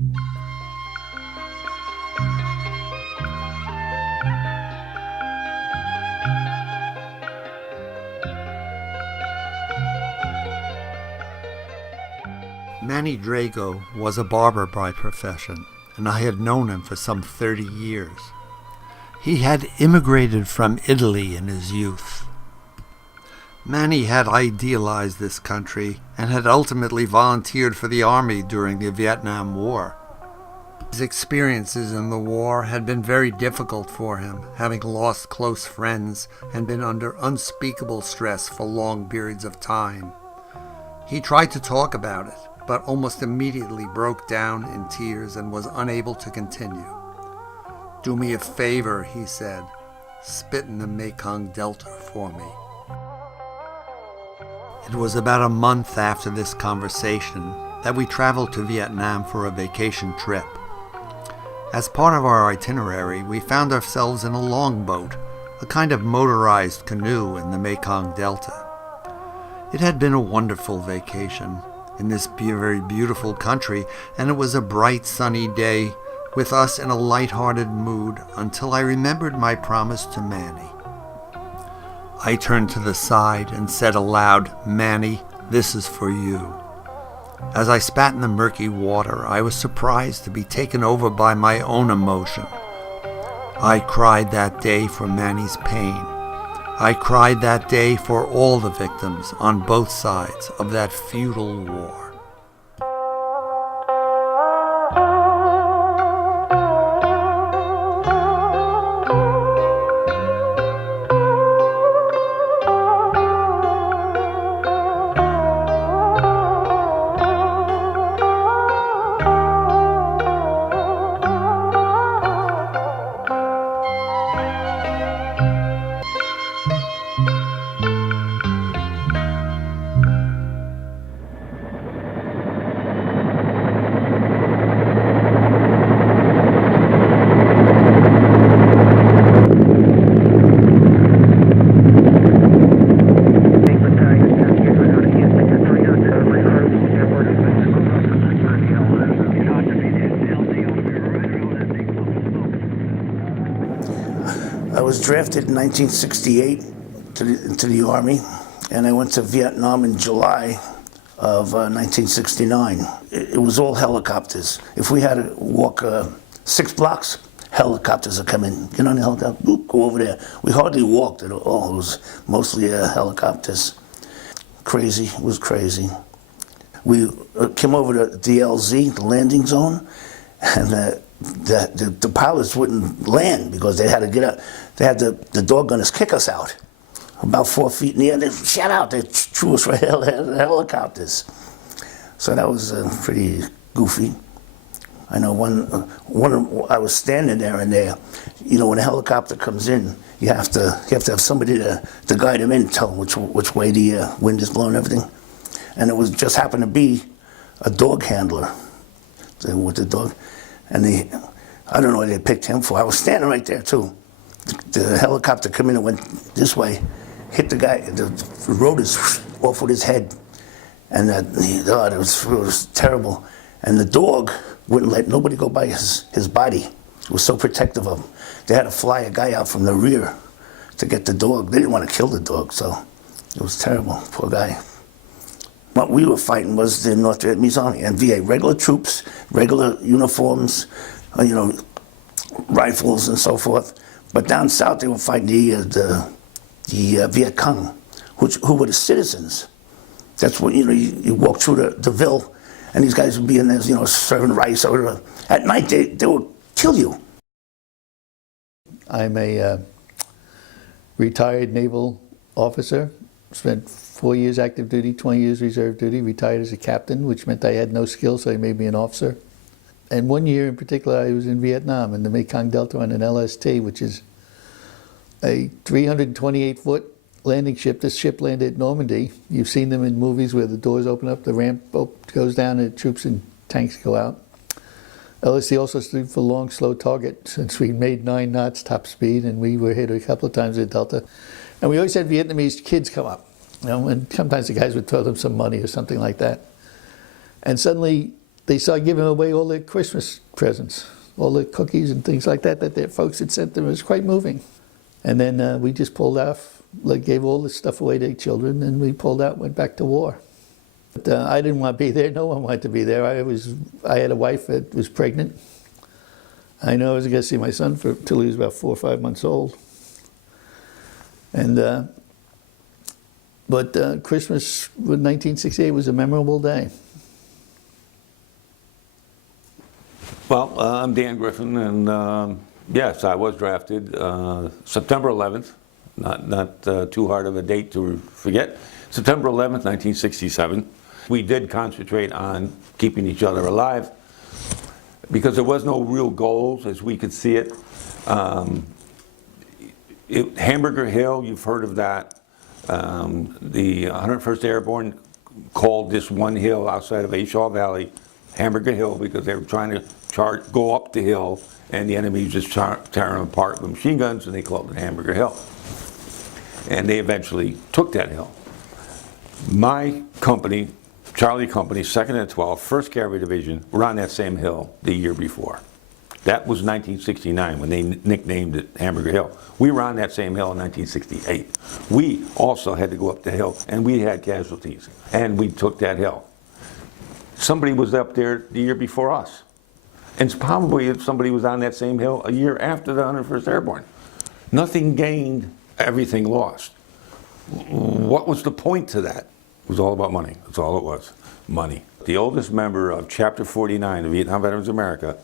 Manny Drago was a barber by profession, and I had known him for some 30 years. He had immigrated from Italy in his youth. Manny had idealized this country and had ultimately volunteered for the army during the Vietnam War. His experiences in the war had been very difficult for him, having lost close friends and been under unspeakable stress for long periods of time. He tried to talk about it, but almost immediately broke down in tears and was unable to continue. "Do me a favor," he said. "Spit in the Mekong Delta for me." It was about a month after this conversation that we traveled to Vietnam for a vacation trip. As part of our itinerary, we found ourselves in a longboat, a kind of motorized canoe in the Mekong Delta. It had been a wonderful vacation in this very beautiful country, and it was a bright sunny day with us in a light-hearted mood until I remembered my promise to Manny. I turned to the side and said aloud, "Manny, this is for you." As I spat in the murky water, I was surprised to be taken over by my own emotion. I cried that day for Manny's pain. I cried that day for all the victims on both sides of that futile war. I was drafted in 1968 into the Army, and I went to Vietnam in July of 1969. It was all helicopters. If we had to walk 6 blocks, helicopters would come in. Get on the helicopter, boop, go over there. We hardly walked at all. It was mostly helicopters. Crazy, it was crazy. We came over to DLZ, the landing zone, and the pilots wouldn't land because they had to get up. They had the dog gunners kick us out about 4 feet in the air. They shot out. They threw us right out of the helicopters. So that was pretty goofy. I know I was standing there, and you know, when a helicopter comes in, you have to have somebody to guide them in, tell them which way the wind is blowing, everything. And it was just happened to be a dog handler with the dog. And I don't know what they picked him for. I was standing right there too. The helicopter came in and went this way, hit the guy, the rotors off with his head. And it was terrible. And the dog wouldn't let nobody go by his body. It was so protective of him. They had to fly a guy out from the rear to get the dog. They didn't want to kill the dog, so it was terrible, poor guy. What we were fighting was the North Vietnamese Army and VA, regular troops, regular uniforms, you know, rifles and so forth. But down south they were fighting the Viet Cong, who were the citizens. That's what, you know, you walk through the Ville, and these guys would be in there, you know, serving rice or whatever. At night they would kill you. I'm a retired naval officer. Spent 4 years active duty, 20 years reserve duty, retired as a captain, which meant I had no skills, so they made me an officer. And 1 year in particular, I was in Vietnam, in the Mekong Delta on an LST, which is a 328-foot landing ship. This ship landed at Normandy. You've seen them in movies where the doors open up, the ramp goes down, and the troops and tanks go out. LST also stood for long, slow target, since we made 9 knots top speed, and we were hit a couple of times at Delta. And we always had Vietnamese kids come up, you know, and sometimes the guys would throw them some money or something like that. And suddenly, they started giving away all their Christmas presents, all the cookies and things like that their folks had sent them. It was quite moving. And then we just pulled off, like gave all this stuff away to the children, and we pulled out, went back to war. But I didn't want to be there. No one wanted to be there. I had a wife that was pregnant. I know I was going to see my son till he was about 4 or 5 months old. And but Christmas with 1968 was a memorable day. Well, I'm Dan Griffin, and yes, I was drafted September 11th. Not too hard of a date to forget. September 11th, 1967. We did concentrate on keeping each other alive because there was no real goals as we could see it. Hamburger Hill, you've heard of that. The 101st Airborne called this one hill outside of A. Shaw Valley Hamburger Hill because they were trying to go up the hill, and the enemy was just tearing them apart with machine guns, and they called it Hamburger Hill. And they eventually took that hill. My company, Charlie Company, 2nd and 12th, 1st Cavalry Division, were on that same hill the year before. That was 1969 when they nicknamed it Hamburger Hill. We were on that same hill in 1968. We also had to go up the hill, and we had casualties, and we took that hill. Somebody was up there the year before us. And probably somebody was on that same hill a year after the 101st Airborne. Nothing gained, everything lost. What was the point to that? It was all about money. That's all it was, money. The oldest member of Chapter 49 of Vietnam Veterans America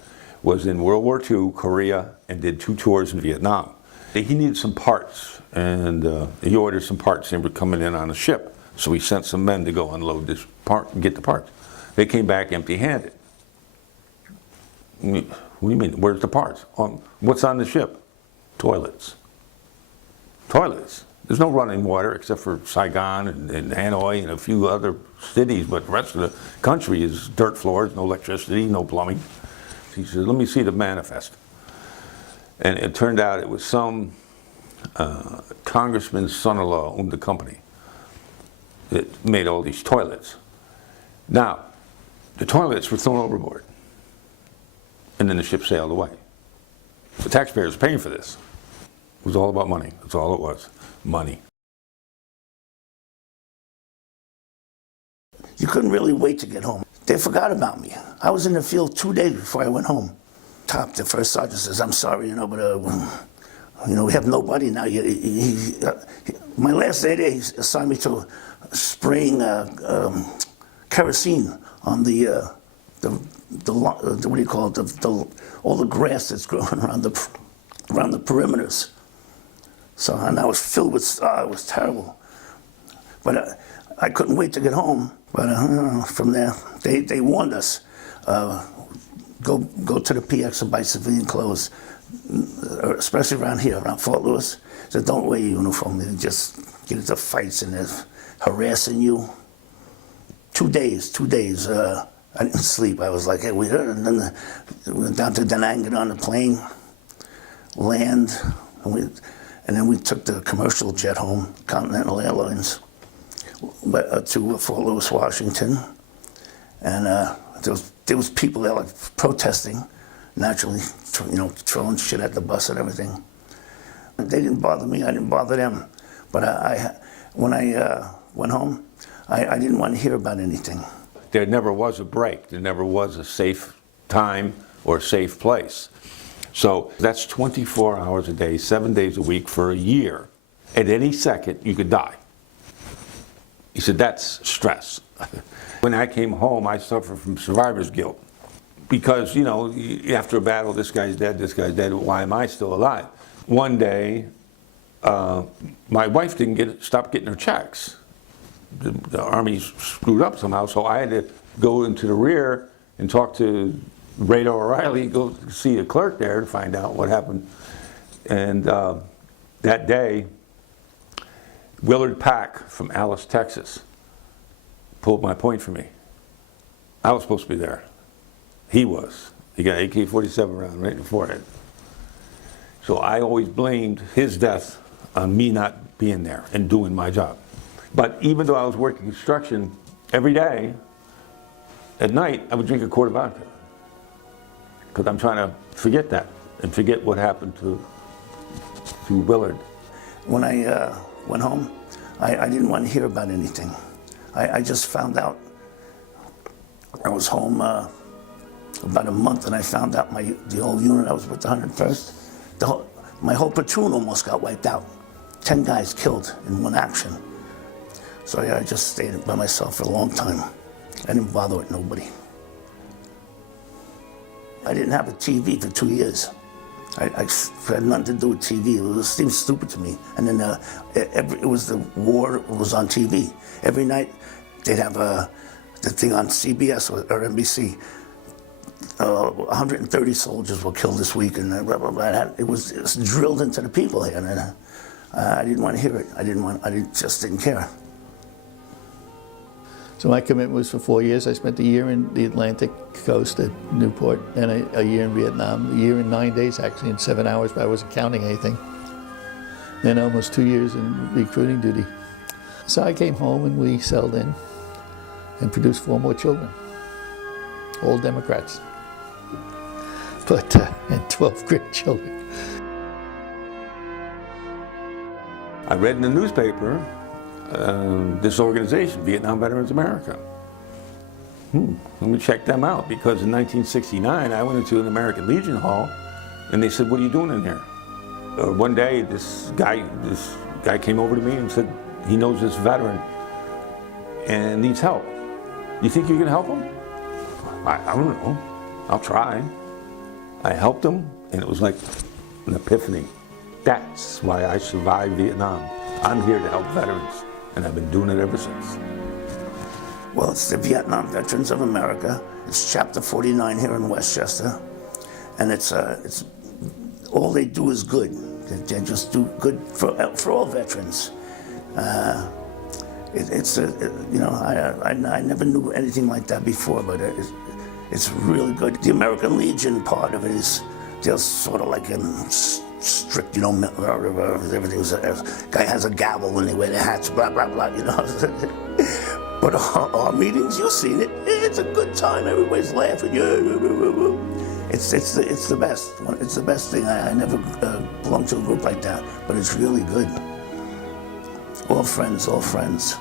was in World War II, Korea, and did 2 tours in Vietnam. He needed some parts, and he ordered some parts and were coming in on a ship. So he sent some men to go unload this part and get the parts. They came back empty-handed. What do you mean? Where's the parts? What's on the ship? Toilets. Toilets. There's no running water except for Saigon and Hanoi and a few other cities, but the rest of the country is dirt floors, no electricity, no plumbing. He said, let me see the manifest. And it turned out it was some congressman's son-in-law owned the company that made all these toilets. Now, the toilets were thrown overboard. And then the ship sailed away. The taxpayers are paying for this. It was all about money. That's all it was. Money. You couldn't really wait to get home. They forgot about me. I was in the field 2 days before I went home. The first sergeant says, I'm sorry, but we have nobody now. My last day there, he assigned me to spraying kerosene on the what do you call it? All the grass that's growing around the perimeters. So, and I was filled with, it was terrible. But I couldn't wait to get home. But from there, they warned us, go to the PX and buy civilian clothes, especially around here, around Fort Lewis. So don't wear your uniform. They just get into fights and they're harassing you. 2 days. I didn't sleep. I was like, hey, we heard. And then we went down to Da Nang, get on the plane, land, and then we took the commercial jet home, Continental Airlines, to Fort Lewis, Washington. And there was people there like protesting, naturally, throwing shit at the bus and everything. They didn't bother me. I didn't bother them. But when I went home, I didn't want to hear about anything. There never was a break. There never was a safe time or safe place. So that's 24 hours a day, 7 days a week for a year. At any second, you could die. He said, that's stress. When I came home, I suffered from survivor's guilt. Because, after a battle, this guy's dead, why am I still alive? One day, my wife didn't stop getting her checks. The Army screwed up somehow, so I had to go into the rear and talk to Radar O'Reilly, go see the clerk there to find out what happened. And that day, Willard Pack from Alice, Texas, pulled my point for me. I was supposed to be there. He was. He got an AK-47 round right in the forehead. So I always blamed his death on me not being there and doing my job. But even though I was working construction every day, at night, I would drink a quart of vodka. Because I'm trying to forget that and forget what happened to Willard. When I went home, I didn't want to hear about anything. I just found out. I was home about a month, and I found out the whole unit I was with, the 101st, my whole platoon almost got wiped out. 10 guys killed in one action. So I just stayed by myself for a long time. I didn't bother with nobody. I didn't have a TV for 2 years. I had nothing to do with TV. It seemed stupid to me. And then it was the war was on TV. Every night they'd have the thing on CBS or NBC. 130 soldiers were killed this week, and blah, blah, blah. It was drilled into the people here, and I didn't want to hear it. Just didn't care. So my commitment was for 4 years. I spent a year in the Atlantic coast at Newport, and a year in Vietnam, a year and 9 days actually, in 7 hours, but I wasn't counting anything. Then almost 2 years in recruiting duty. So I came home and we settled in and produced 4 more children, all Democrats, and 12 grandchildren. I read in the newspaper this organization, Vietnam Veterans America. Let me check them out, because in 1969 I went into an American Legion Hall and they said, "What are you doing in here?" One day this guy came over to me and said he knows this veteran and needs help. You think you can help him? I don't know. I'll try. I helped him, and it was like an epiphany. That's why I survived Vietnam. I'm here to help veterans, and I've been doing it ever since. Well, it's the Vietnam Veterans of America. It's Chapter 49 here in Westchester, and it's all they do is good. They just do good for all veterans. I never knew anything like that before, but it's really good. The American Legion part of it is just sort of like strict, everything's guy has a gavel and they wear their hats, blah, blah, blah, But our meetings, you've seen it, it's a good time, everybody's laughing. It's the best. It's the best thing. I never belonged to a group like that, but it's really good. All friends, all friends.